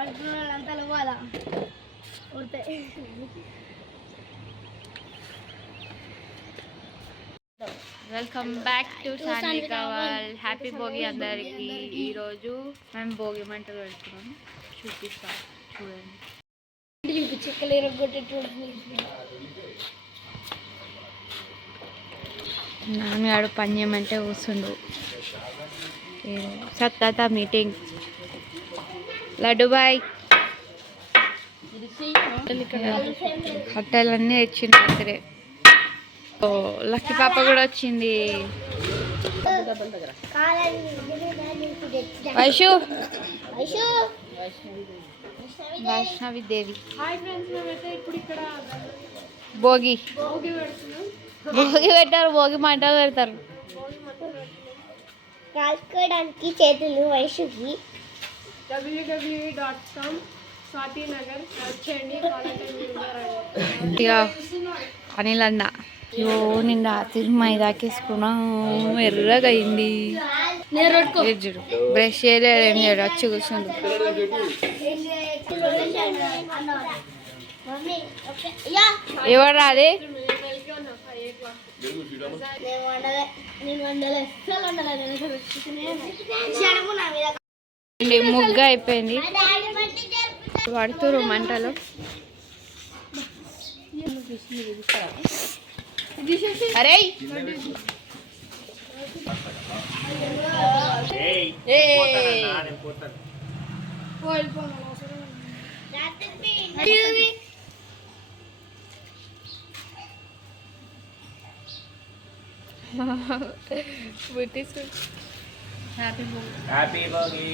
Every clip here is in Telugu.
అంతా ఇవ్వాలా ఉడితే. Welcome back to Sanvika world. Happy Bhogi అందరికి. ఈరోజు మేము భోగి మంటలు పెడుతున్నాం, చూపిస్తాం చూడండి. నాన్నగాడు పని చేయమంటే కూర్చుండు. సత్తాత మీటింగ్. లడ్డుబాయ్ కట్టెలన్నీ తెచ్చింది రాత్రే. లక్కీ పాప కూడా వచ్చింది. వైషు వైష్ణవి దేవి. భోగి భోగి పెట్టారు, భోగి మంటలు పెడతారు. కాల్చుకోవడానికి చేతులు వైషుకి. అనిల్ అన్న నేను రాత్రి మైదాకేసుకున్నా, ఎర్రగా అయింది. బ్రష్ చేయలేదు, ఏం చేయడు, వచ్చి కూర్చుండు. ఎవరు రాదే ముగ్గు అయిపోయింది, పడుతురు మంటలు. అరే హ్యాపీ భోగి.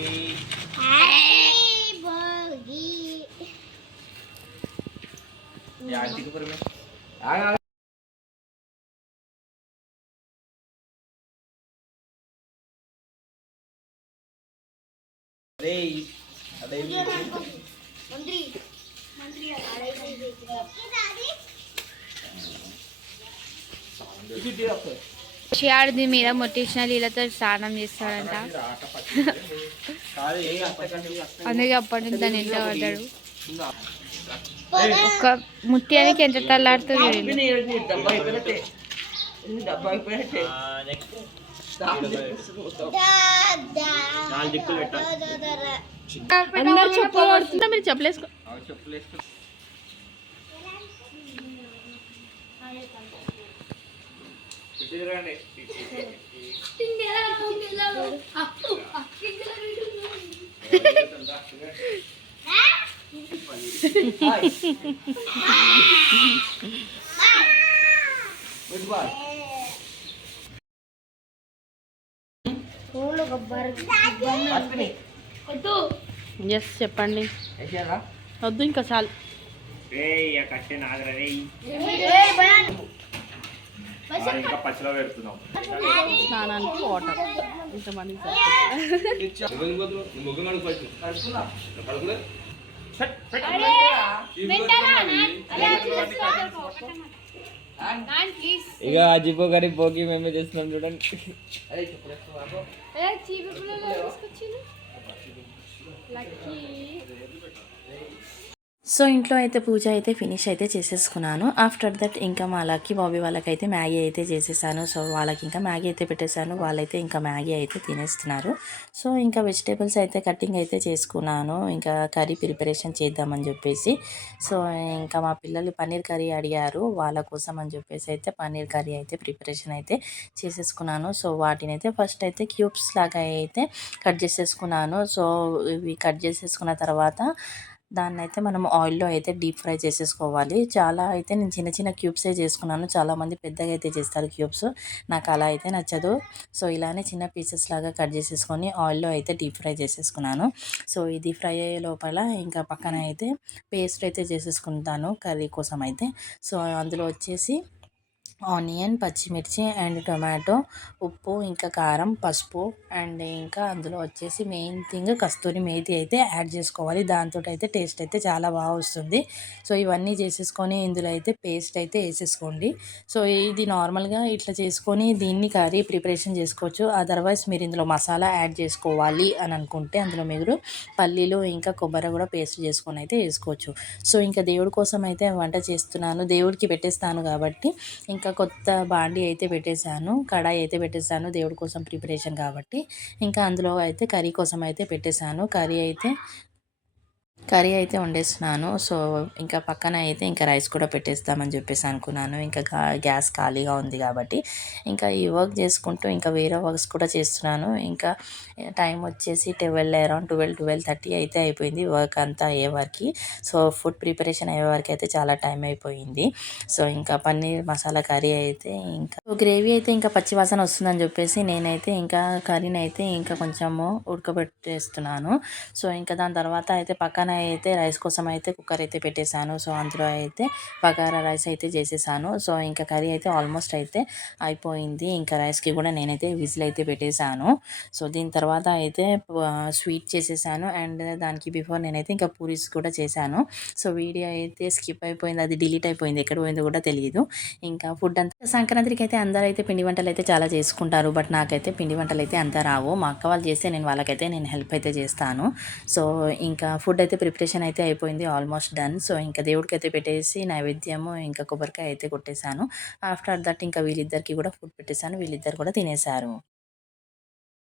దీని మీద ముట్టించిన నీళ్ళతో స్నానం చేస్తాడంట. అందుకే అప్పటి నుంచి దాన్ని ఎంత పడ్డాడు. ఒక ముట్టియానికి ఎంత తల్లాడుతుంది. మీరు చెప్పలేసుకో. ఎస్ చెప్పండి. వద్దు ఇంకా చాలు. స్నానానికి వాటర్ ఇంతమంది ఇక అజిపో గారి భోగి మేమే చేస్తున్నాం చూడండి. సో ఇంట్లో అయితే పూజ అయితే ఫినిష్ అయితే చేసేసుకున్నాను. ఆఫ్టర్ దట్ ఇంకా వాళ్ళకి బాబీ వాళ్ళకైతే మ్యాగీ అయితే చేసేసాను. సో వాళ్ళకి ఇంకా మ్యాగీ అయితే పెట్టేశాను. వాళ్ళైతే ఇంకా మ్యాగీ అయితే తినేస్తున్నారు. సో ఇంకా వెజిటేబుల్స్ అయితే కటింగ్ అయితే చేసుకున్నాను, ఇంకా కర్రీ ప్రిపరేషన్ చేద్దామని చెప్పేసి. సో ఇంకా మా పిల్లలు పన్నీర్ కర్రీ అడిగారు, వాళ్ళ కోసం అని చెప్పేసి అయితే పన్నీర్ కర్రీ అయితే ప్రిపరేషన్ అయితే చేసేసుకున్నాను. సో వాటిని అయితే ఫస్ట్ అయితే క్యూబ్స్ లాగా అయితే కట్ చేసేసుకున్నాను. సో ఇవి కట్ చేసేసుకున్న తర్వాత దాన్ని అయితే మనం ఆయిల్లో అయితే డీప్ ఫ్రై చేసేసుకోవాలి. చాలా అయితే నేను చిన్న చిన్న క్యూబ్సే చేసుకున్నాను. చాలామంది పెద్దగా అయితే చేస్తారు క్యూబ్స్, నాకు అలా అయితే నచ్చదు. సో ఇలానే చిన్న పీసెస్ లాగా కట్ చేసేసుకొని ఆయిల్లో అయితే డీప్ ఫ్రై చేసేసుకున్నాను. సో ఇది ఫ్రై అయ్యే లోపల ఇంకా పక్కన అయితే పేస్ట్ అయితే చేసేసుకుంటాను కర్రీ కోసం అయితే. సో అందులో వచ్చేసి ఆనియన్, పచ్చిమిర్చి అండ్ టొమాటో, ఉప్పు, ఇంకా కారం, పసుపు అండ్ ఇంకా అందులో వచ్చేసి మెయిన్ థింగ్ కస్తూరి మేతి అయితే యాడ్ చేసుకోవాలి. దాంతో అయితే టేస్ట్ అయితే చాలా బాగా వస్తుంది. సో ఇవన్నీ చేసేసుకొని ఇందులో అయితే పేస్ట్ అయితే వేసేసుకోండి. సో ఇది నార్మల్గా ఇట్లా చేసుకొని దీన్ని కర్రీ ప్రిపరేషన్ చేసుకోవచ్చు. అదర్వైజ్ మీరు ఇందులో మసాలా యాడ్ చేసుకోవాలి అని అనుకుంటే అందులో మీరు పల్లీలు ఇంకా కొబ్బరి కూడా పేస్ట్ చేసుకొని అయితే వేసుకోవచ్చు. సో ఇంకా దేవుడి కోసం అయితే వంట చేస్తున్నాను, దేవుడికి పెట్టేస్తాను కాబట్టి ఇంకా కొత్త బాండీ అయితే పెట్టేశాను, కడాయి అయితే పెట్టేశాను దేవుడి కోసం ప్రిపరేషన్ కాబట్టి. ఇంకా అందులో అయితే కర్రీ కోసం అయితే పెట్టేశాను. కర్రీ అయితే వండేస్తున్నాను. సో ఇంకా పక్కన అయితే ఇంకా రైస్ కూడా పెట్టేస్తామని చెప్పేసి అనుకున్నాను. ఇంకా గ్యాస్ ఖాళీగా ఉంది కాబట్టి ఇంకా ఈ వర్క్ చేసుకుంటూ ఇంకా వేరే వర్క్స్ కూడా చేస్తున్నాను. ఇంకా టైం వచ్చేసి 12:30 అయితే అయిపోయింది వర్క్ అంతా అయ్యే వరకు. సో ఫుడ్ ప్రిపరేషన్ అయ్యే వరకు అయితే చాలా టైం అయిపోయింది. సో ఇంకా పన్నీర్ మసాలా కర్రీ అయితే ఇంకా గ్రేవీ అయితే ఇంకా పచ్చి వాసన వస్తుందని చెప్పేసి నేనైతే ఇంకా కర్రీని అయితే ఇంకా కొంచెము ఉడకబెట్టేస్తున్నాను. సో ఇంకా దాని తర్వాత అయితే పక్కన అయితే రైస్ కోసం అయితే కుక్కర్ అయితే పెట్టేశాను. సో అందులో అయితే బగారా రైస్ అయితే చేసేసాను. సో ఇంకా కర్రీ అయితే ఆల్మోస్ట్ అయితే అయిపోయింది. ఇంకా రైస్కి కూడా నేనైతే విజిల్ అయితే పెట్టేశాను. సో దీని తర్వాత అయితే స్వీట్ చేసేసాను అండ్ దానికి బిఫోర్ నేనైతే ఇంకా పూరీస్ కూడా చేశాను. సో వీడియో అయితే స్కిప్ అయిపోయింది, అది డిలీట్ అయిపోయింది, ఎక్కడ పోయిందో కూడా తెలియదు. ఇంకా ఫుడ్ అంతా సంక్రాంతికి అయితే అందరూ అయితే పిండి వంటలు అయితే చాలా చేసుకుంటారు. బట్ నాకైతే పిండి వంటలు అయితే అంతా రావు. మా అక్క వాళ్ళు చేస్తే వాళ్ళకైతే నేను హెల్ప్ అయితే చేస్తాను. సో ఇంకా ఫుడ్ అయితే ప్రిపరేషన్ అయితే అయిపోయింది, ఆల్మోస్ట్ డన్. సో ఇంకా దేవుడికి అయితే పెట్టేసి నైవేద్యము ఇంకా కొబ్బరికాయ అయితే కొట్టేశాను. ఆఫ్టర్ దట్ ఇంకా వీళ్ళిద్దరికి కూడా ఫుడ్ పెట్టేశాను, వీళ్ళిద్దరు కూడా తినేశారు.